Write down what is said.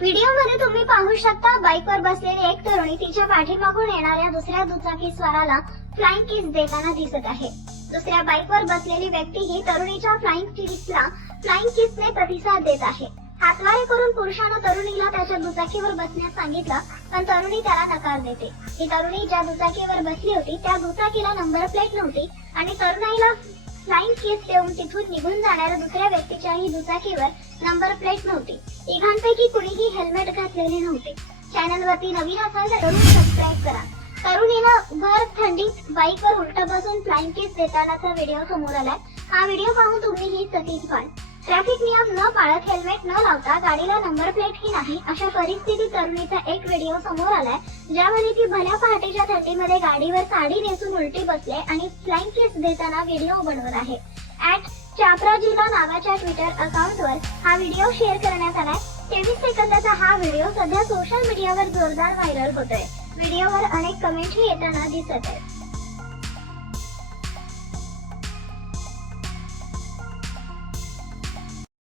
व्हिडिओमध्ये तुम्ही पाहू शकता बाईकवर बसलेली एक तरुणी तिच्या पाठीमागून येणाऱ्या दुसऱ्या दुचाकी स्वाराला फ्लाइंग किस देताना दिसत आहे। दुसऱ्या बाईकवर बसलेली व्यक्ती ही तरुणीच्या फ्लाइंग किसने प्रतिसाद देत आहे। हातवारे करून पुरुषानं तरुणीला त्याच्या दुचाकीवर बसण्यास सांगितलं, पण तरुणी त्याला नकार देते। ही तरुणी ज्या दुचाकीवर बसली होती त्या दुचाकीला नंबर प्लेट नव्हती आणि तरुणाईला फ्लाइंग किस देऊन तिथून निघून जाणाऱ्या दुसऱ्या व्यक्तीच्याही दुचाकीवर नंबर प्लेट नव्हती। तिघांपैकी कुणीही हेल्मेट घातलेले नव्हते। चॅनलवरती नवीन असाल तर सबस्क्राईब करा। तरुणीनं भर थंडीत बाईकवर उलट बसून फ्लाइंग किस देतानाचा व्हिडिओ समोर आलाय। हा व्हिडिओ पाहून तुम्हीही चकित व्हाल। ट्रॅफिक नियम न पाळत हेल्मेट न लावता गाडीला नंबर प्लेट ही नाही अशा परिस्थितीत तरुणीचा एक व्हिडिओ समोर आलाय, ज्यामध्ये ती भल्या पहाटेच्या थंडीमध्ये गाडीवर साडी नेसून उलटी बसले आणि फ्लाइंग किस देताना व्हिडिओ बनवत आहे। @चापराजिल्हा नावाच्या ट्विटर अकाउंटवर हा व्हिडिओ शेअर करण्यात आलाय। 23 सेकंदाचा हा व्हिडिओ सध्या सोशल मीडियावर जोरदार व्हायरल होतोय। व्हिडिओवर अनेक कमेंटही येताना दिसत आहेत।